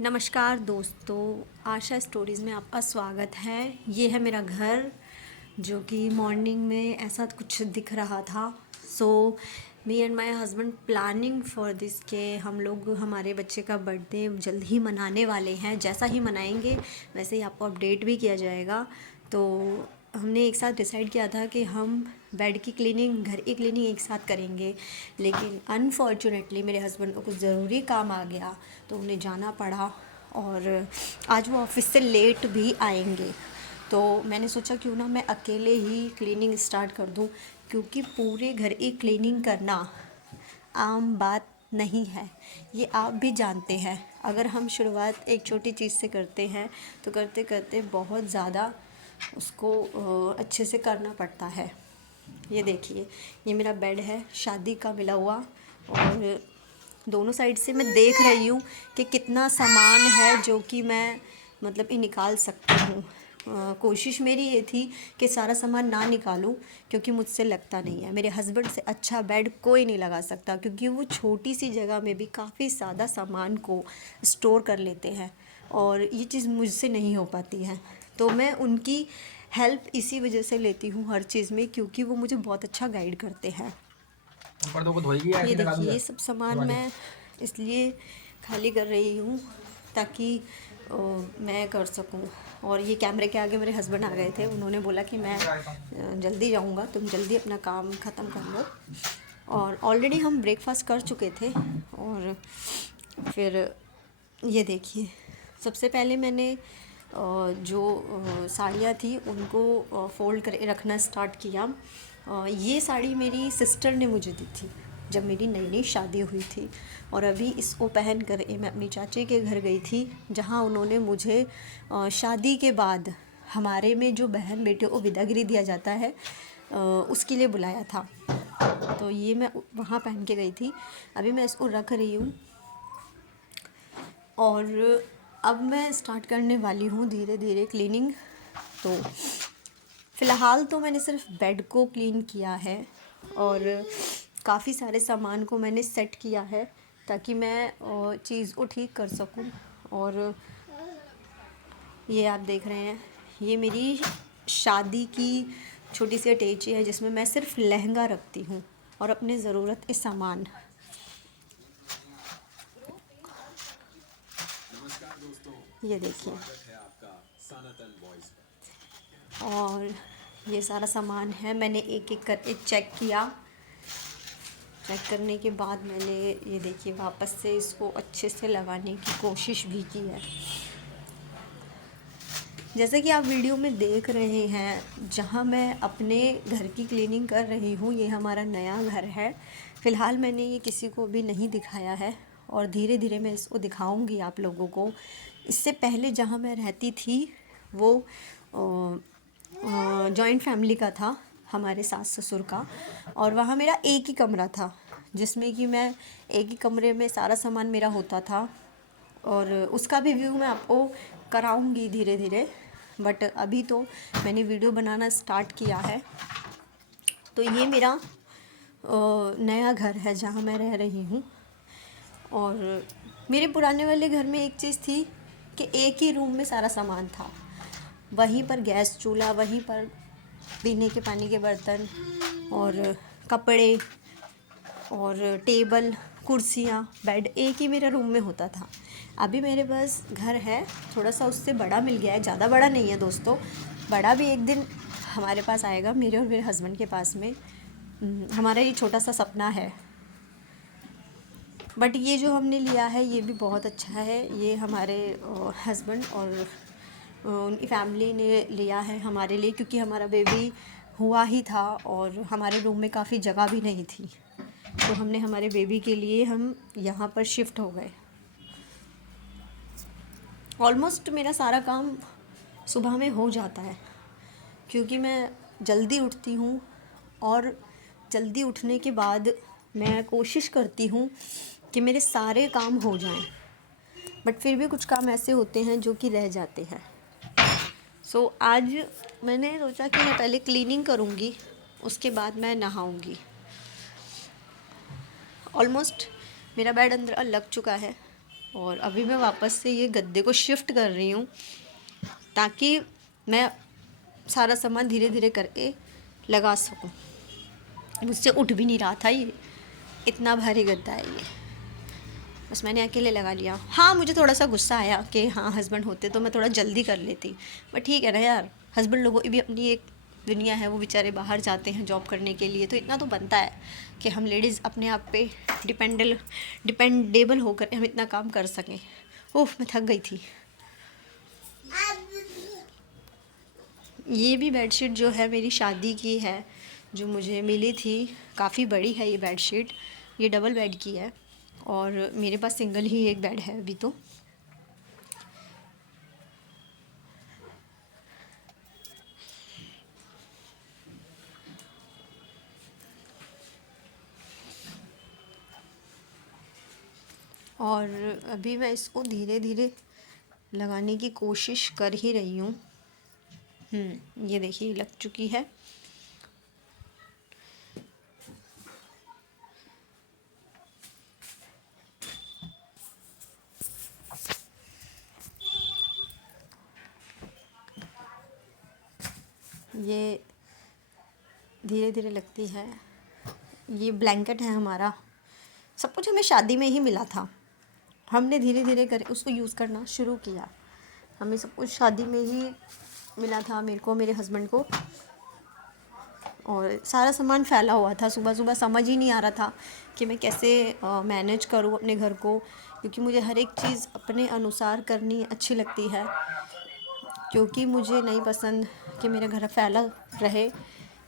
नमस्कार दोस्तों, आशा स्टोरीज़ में आपका स्वागत है। ये है मेरा घर जो कि मॉर्निंग में ऐसा कुछ दिख रहा था। So me and my husband planning for this के हम लोग हमारे बच्चे का बर्थडे जल्द ही मनाने वाले हैं। जैसा ही मनाएंगे वैसे ही आपको अपडेट भी किया जाएगा। तो हमने एक साथ डिसाइड किया था कि हम बेड की क्लीनिंग, घर की क्लीनिंग एक साथ करेंगे, लेकिन अनफॉर्चुनेटली मेरे हस्बैंड को कुछ ज़रूरी काम आ गया तो उन्हें जाना पड़ा और आज वो ऑफिस से लेट भी आएंगे। तो मैंने सोचा क्यों ना मैं अकेले ही क्लीनिंग स्टार्ट कर दूं, क्योंकि पूरे घर की क्लीनिंग करना आम बात नहीं है। ये आप भी जानते हैं, अगर हम शुरुआत एक छोटी चीज़ से करते हैं तो करते करते बहुत ज़्यादा उसको अच्छे से करना पड़ता है। ये देखिए, ये मेरा बेड है, शादी का मिला हुआ, और दोनों साइड से मैं देख रही हूँ कि कितना सामान है जो कि मैं मतलब ये निकाल सकती हूँ। कोशिश मेरी ये थी कि सारा सामान ना निकालूं, क्योंकि मुझसे लगता नहीं है। मेरे हस्बैंड से अच्छा बेड कोई नहीं लगा सकता, क्योंकि वो छोटी सी जगह में भी काफ़ी ज़्यादा सामान को स्टोर कर लेते हैं और ये चीज़ मुझसे नहीं हो पाती है। तो मैं उनकी हेल्प इसी वजह से लेती हूँ हर चीज़ में, क्योंकि वो मुझे बहुत अच्छा गाइड करते हैं। पर्दों को धोएगी या ये ऐसे लगा देखिए, दूंगा ये सब सामान दरवाजे मैं इसलिए खाली कर रही हूँ ताकि मैं कर सकूँ। और ये कैमरे के आगे मेरे हस्बैंड आ गए थे, उन्होंने बोला कि मैं जल्दी जाऊँगा, तुम जल्दी अपना काम ख़त्म कर लो। और ऑलरेडी हम ब्रेकफास्ट कर चुके थे। और फिर ये देखिए, सबसे पहले मैंने जो साड़ियाँ थी उनको फ़ोल्ड कर रखना स्टार्ट किया। ये साड़ी मेरी सिस्टर ने मुझे दी थी जब मेरी नई नई शादी हुई थी, और अभी इसको पहन कर मैं अपनी चाची के घर गई थी, जहाँ उन्होंने मुझे शादी के बाद हमारे में जो बहन बेटियों को विदागीरी दिया जाता है उसके लिए बुलाया था। तो ये मैं वहाँ पहन के गई थी। अभी मैं इसको रख रही हूँ और अब मैं स्टार्ट करने वाली हूँ धीरे धीरे क्लीनिंग। तो फ़िलहाल तो मैंने सिर्फ बेड को क्लीन किया है और काफ़ी सारे सामान को मैंने सेट किया है ताकि मैं चीज़ को ठीक कर सकूं। और ये आप देख रहे हैं, ये मेरी शादी की छोटी सी अटैची है जिसमें मैं सिर्फ लहंगा रखती हूँ और अपने ज़रूरत के सामान। ये देखिए, और ये सारा सामान है, मैंने एक एक करके चेक किया। चेक करने के बाद मैंने ये देखिए वापस से इसको अच्छे से लगाने की कोशिश भी की है। जैसे कि आप वीडियो में देख रहे हैं, जहाँ मैं अपने घर की क्लीनिंग कर रही हूँ, ये हमारा नया घर है। फ़िलहाल मैंने ये किसी को भी नहीं दिखाया है और धीरे धीरे मैं इसको दिखाऊंगी आप लोगों को। इससे पहले जहाँ मैं रहती थी वो जॉइंट फैमिली का था, हमारे सास ससुर का, और वहाँ मेरा एक ही कमरा था जिसमें कि मैं एक ही कमरे में सारा सामान मेरा होता था। और उसका भी व्यू मैं आपको कराऊंगी धीरे धीरे, बट अभी तो मैंने वीडियो बनाना स्टार्ट किया है। तो ये मेरा नया घर है जहाँ मैं रह रही हूँ। और मेरे पुराने वाले घर में एक चीज़ थी कि एक ही रूम में सारा सामान था, वहीं पर गैस चूल्हा, वहीं पर पीने के पानी के बर्तन और कपड़े और टेबल, कुर्सियाँ, बेड एक ही मेरे रूम में होता था। अभी मेरे पास घर है, थोड़ा सा उससे बड़ा मिल गया है, ज़्यादा बड़ा नहीं है दोस्तों, बड़ा भी एक दिन हमारे पास आएगा, मेरे और मेरे हस्बैंड के पास में। हमारा ये छोटा सा सपना है, बट ये जो हमने लिया है ये भी बहुत अच्छा है। ये हमारे हस्बैंड और उनकी फैमिली ने लिया है हमारे लिए, क्योंकि हमारा बेबी हुआ ही था और हमारे रूम में काफ़ी जगह भी नहीं थी, तो हमने हमारे बेबी के लिए हम यहाँ पर शिफ्ट हो गए। ऑलमोस्ट मेरा सारा काम सुबह में हो जाता है, क्योंकि मैं जल्दी उठती हूँ और जल्दी उठने के बाद मैं कोशिश करती हूँ कि मेरे सारे काम हो जाएं, बट फिर भी कुछ काम ऐसे होते हैं जो कि रह जाते हैं। सो आज मैंने सोचा कि मैं पहले क्लीनिंग करूँगी, उसके बाद मैं नहाऊँगी। ऑलमोस्ट मेरा बेड अंदर लग चुका है, और अभी मैं वापस से ये गद्दे को शिफ्ट कर रही हूँ ताकि मैं सारा सामान धीरे धीरे करके लगा सकूँ। मुझसे उठ भी नहीं रहा था, ये इतना भारी गद्दा है ये। बस मैंने अकेले लगा लिया। हाँ, मुझे थोड़ा सा गुस्सा आया कि हाँ हस्बैंड होते तो मैं थोड़ा जल्दी कर लेती, बट ठीक है ना यार, हस्बैंड लोगों की भी अपनी एक दुनिया है, वो बेचारे बाहर जाते हैं जॉब करने के लिए, तो इतना तो बनता है कि हम लेडीज़ अपने आप पे डिपेंडेबल होकर हम इतना काम कर सकें। ओह, मैं थक गई थी। ये भी बेडशीट जो है मेरी शादी की है, जो मुझे मिली थी। काफ़ी बड़ी है ये बेडशीट, ये डबल बेड की है और मेरे पास सिंगल ही एक बेड है अभी तो। और अभी मैं इसको धीरे धीरे लगाने की कोशिश कर ही रही हूँ। ये देखिए लग चुकी है। ये धीरे धीरे लगती है। ये ब्लैंकेट है हमारा, सब कुछ हमें शादी में ही मिला था। हमने धीरे धीरे कर उसको यूज़ करना शुरू किया। हमें सब कुछ शादी में ही मिला था, मेरे को, मेरे हस्बैंड को। और सारा सामान फैला हुआ था। सुबह सुबह समझ ही नहीं आ रहा था कि मैं कैसे मैनेज करूँ अपने घर को, क्योंकि मुझे हर एक चीज़ अपने अनुसार करनी अच्छी लगती है, क्योंकि मुझे नहीं पसंद कि मेरा घर फैला रहे,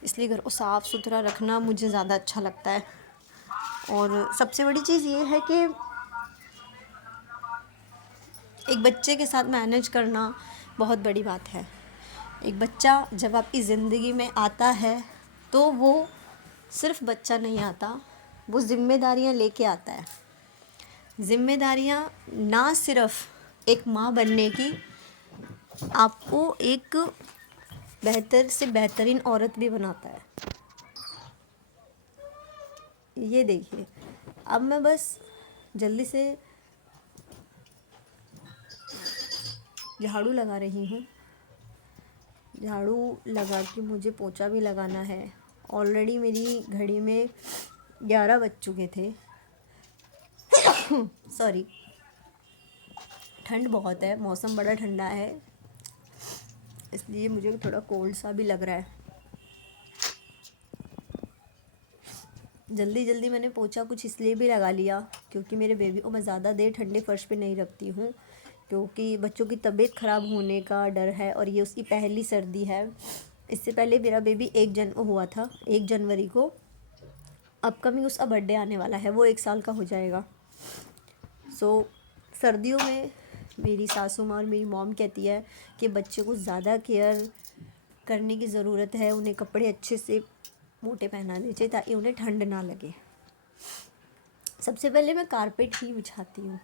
इसलिए घर को साफ़ सुथरा रखना मुझे ज़्यादा अच्छा लगता है। और सबसे बड़ी चीज़ ये है कि एक बच्चे के साथ मैनेज करना बहुत बड़ी बात है। एक बच्चा जब आपकी ज़िंदगी में आता है तो वो सिर्फ बच्चा नहीं आता, वो ज़िम्मेदारियाँ लेके आता है। ज़िम्मेदारियाँ ना सिर्फ एक माँ बनने की, आपको एक बेहतर से बेहतरीन औरत भी बनाता है। ये देखिए, अब मैं बस जल्दी से झाड़ू लगा रही हूँ। झाड़ू लगा के मुझे पोछा भी लगाना है। ऑलरेडी मेरी घड़ी में 11 बज चुके थे। सॉरी, ठंड बहुत है, मौसम बड़ा ठंडा है, इसलिए मुझे थोड़ा कोल्ड सा भी लग रहा है। जल्दी जल्दी मैंने पोछा कुछ इसलिए भी लगा लिया क्योंकि मेरे बेबी को मैं ज़्यादा देर ठंडे फर्श पे नहीं रखती हूँ, क्योंकि बच्चों की तबीयत ख़राब होने का डर है और ये उसकी पहली सर्दी है। इससे पहले मेरा बेबी 1 जन हुआ था, 1 जनवरी को। अपकमिंग उसका बर्थडे आने वाला है, वो 1 साल का हो जाएगा। सर्दियों में मेरी सासू माँ और मेरी मॉम कहती है कि बच्चे को ज़्यादा केयर करने की ज़रूरत है, उन्हें कपड़े अच्छे से मोटे पहनाने चाहिए ताकि उन्हें ठंड ना लगे। सबसे पहले मैं कारपेट ही बिछाती हूँ।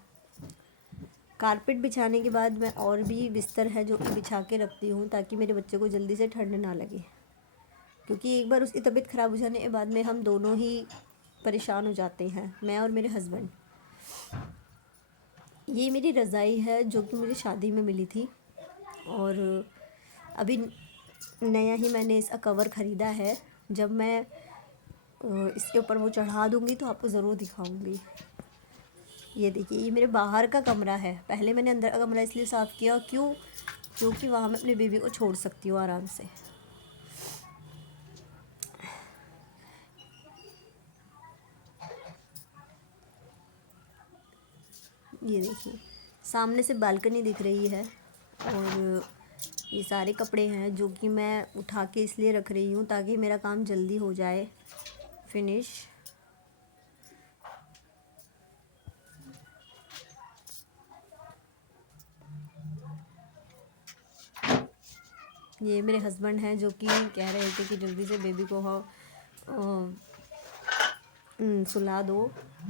कारपेट बिछाने के बाद मैं और भी बिस्तर है जो कि बिछा के रखती हूँ ताकि मेरे बच्चे को जल्दी से ठंड ना लगे, क्योंकि एक बार उसकी तबीयत ख़राब हो जाने के बाद में हम दोनों ही परेशान हो जाते हैं, मैं और मेरे हस्बैंड। ये मेरी रज़ाई है जो कि मुझे शादी में मिली थी और अभी नया ही मैंने इसका कवर ख़रीदा है। जब मैं इसके ऊपर वो चढ़ा दूँगी तो आपको ज़रूर दिखाऊँगी। ये देखिए, ये मेरे बाहर का कमरा है। पहले मैंने अंदर का कमरा इसलिए साफ़ किया क्योंकि वहाँ मैं अपने बेबी को छोड़ सकती हूँ आराम से। ये देखिए, सामने से बालकनी दिख रही है और ये सारे कपड़े हैं जो कि मैं उठा के इसलिए रख रही हूँ ताकि मेरा काम जल्दी हो जाए फिनिश। ये मेरे हस्बैंड हैं जो कि कह रहे थे कि जल्दी से बेबी को सुला दो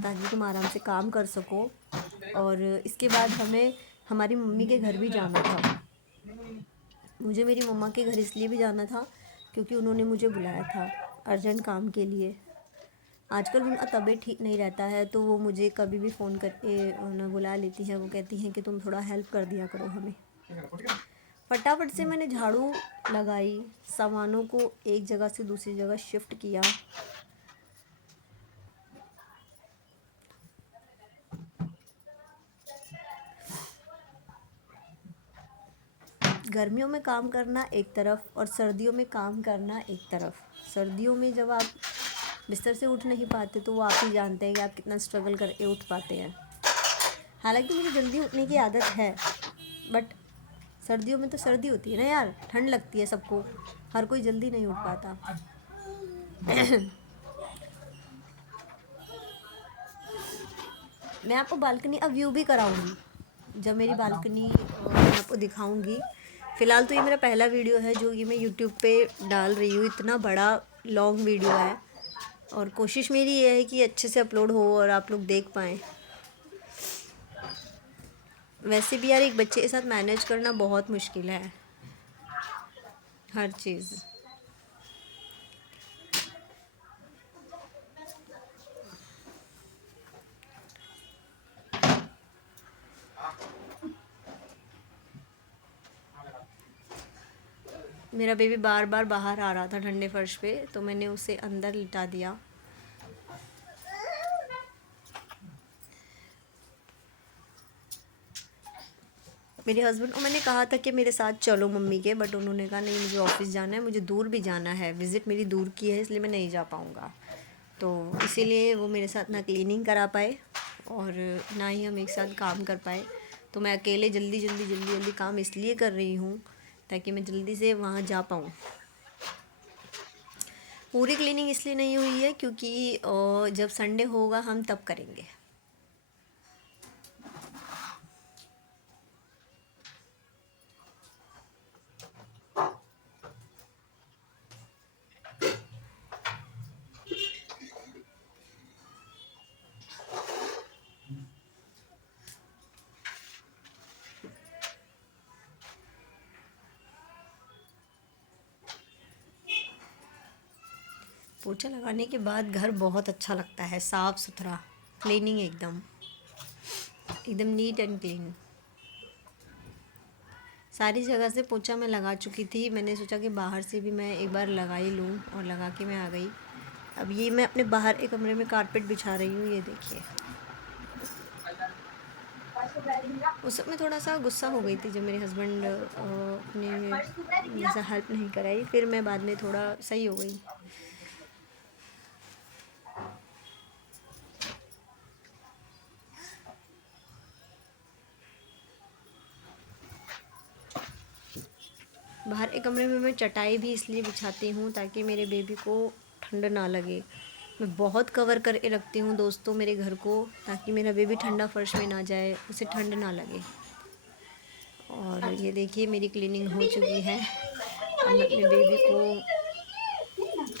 ताकि तुम आराम से काम कर सको। और इसके बाद हमें हमारी मम्मी के घर भी जाना था। मुझे मेरी मम्मा के घर इसलिए भी जाना था क्योंकि उन्होंने मुझे बुलाया था अर्जेंट काम के लिए। आजकल उनका तबीयत ठीक नहीं रहता है, तो वो मुझे कभी भी फ़ोन करके उन्हें बुला लेती हैं। वो कहती हैं कि तुम थोड़ा हेल्प कर दिया करो हमें। फटाफट से मैंने झाड़ू लगाई, सामानों को एक जगह से दूसरी जगह शिफ्ट किया। गर्मियों में काम करना एक तरफ और सर्दियों में काम करना एक तरफ। सर्दियों में जब आप बिस्तर से उठ नहीं पाते तो वो आप ही जानते हैं कि आप कितना स्ट्रगल करके उठ पाते हैं। हालांकि मुझे जल्दी उठने की आदत है, बट सर्दियों में तो सर्दी होती है ना यार, ठंड लगती है सबको, हर कोई जल्दी नहीं उठ पाता। मैं आपको बालकनी का व्यू भी कराऊंगी, जब मेरी बालकनी मैं आपको दिखाऊंगी। फ़िलहाल तो ये मेरा पहला वीडियो है जो कि मैं यूट्यूब पे डाल रही हूँ। इतना बड़ा लॉन्ग वीडियो है और कोशिश मेरी ये है कि अच्छे से अपलोड हो और आप लोग देख पाएँ। वैसे भी यार एक बच्चे के साथ मैनेज करना बहुत मुश्किल है, हर चीज़। मेरा बेबी बार बार बाहर आ रहा था ठंडे फर्श पे, तो मैंने उसे अंदर लिटा दिया। मेरे हस्बैंड को मैंने कहा था कि मेरे साथ चलो मम्मी के, बट उन्होंने कहा नहीं मुझे ऑफिस जाना है, मुझे दूर भी जाना है, विज़िट मेरी दूर की है, इसलिए मैं नहीं जा पाऊँगा। तो इसीलिए वो मेरे साथ ना क्लीनिंग करा पाए और ना ही हम एक साथ काम कर पाए। तो मैं अकेले जल्दी जल्दी जल्दी जल्दी काम इसलिए कर रही हूँ ताकि मैं जल्दी से वहाँ जा पाऊँ। पूरी क्लीनिंग इसलिए नहीं हुई है क्योंकि जब संडे होगा हम तब करेंगे। पोछा लगाने के बाद घर बहुत अच्छा लगता है, साफ़ सुथरा, क्लीनिंग एकदम एकदम नीट एंड क्लीन। सारी जगह से पोछा मैं लगा चुकी थी। मैंने सोचा कि बाहर से भी मैं एक बार लगा ही लूँ और लगा के मैं आ गई। अब ये मैं अपने बाहर एक कमरे में कारपेट बिछा रही हूँ, ये देखिए। उस समय थोड़ा सा गुस्सा हो गई थी जब मेरे हस्बैंड अपने मेरे से हेल्प नहीं कराई, फिर मैं बाद में थोड़ा सही हो गई। बाहर एक कमरे में मैं चटाई भी इसलिए बिछाती हूँ ताकि मेरे बेबी को ठंड ना लगे। मैं बहुत कवर करके रखती हूँ दोस्तों मेरे घर को, ताकि मेरा बेबी ठंडा फर्श में ना जाए, उसे ठंड ना लगे। और ये देखिए मेरी क्लीनिंग हो चुकी है। अब मैं अपने बेबी को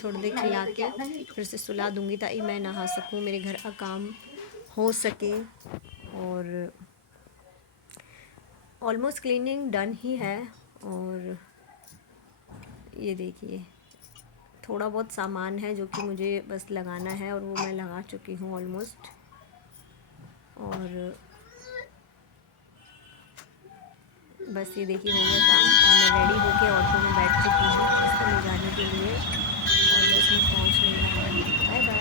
थोड़ी देर खिला के फिर से सुला दूँगी ताकि मैं नहा सकूँ, मेरे घर का काम हो सके। और ऑलमोस्ट क्लीनिंग डन ही है। और ये देखिए थोड़ा बहुत सामान है जो कि मुझे बस लगाना है और वो मैं लगा चुकी हूँ ऑलमोस्ट। और बस ये देखिए हो गया काम और मैं रेडी होके ऑटो में बैठ चुकी हूँ उसको ले जाने के लिए और बस मैं पहुँच रही हूँ। Bye bye.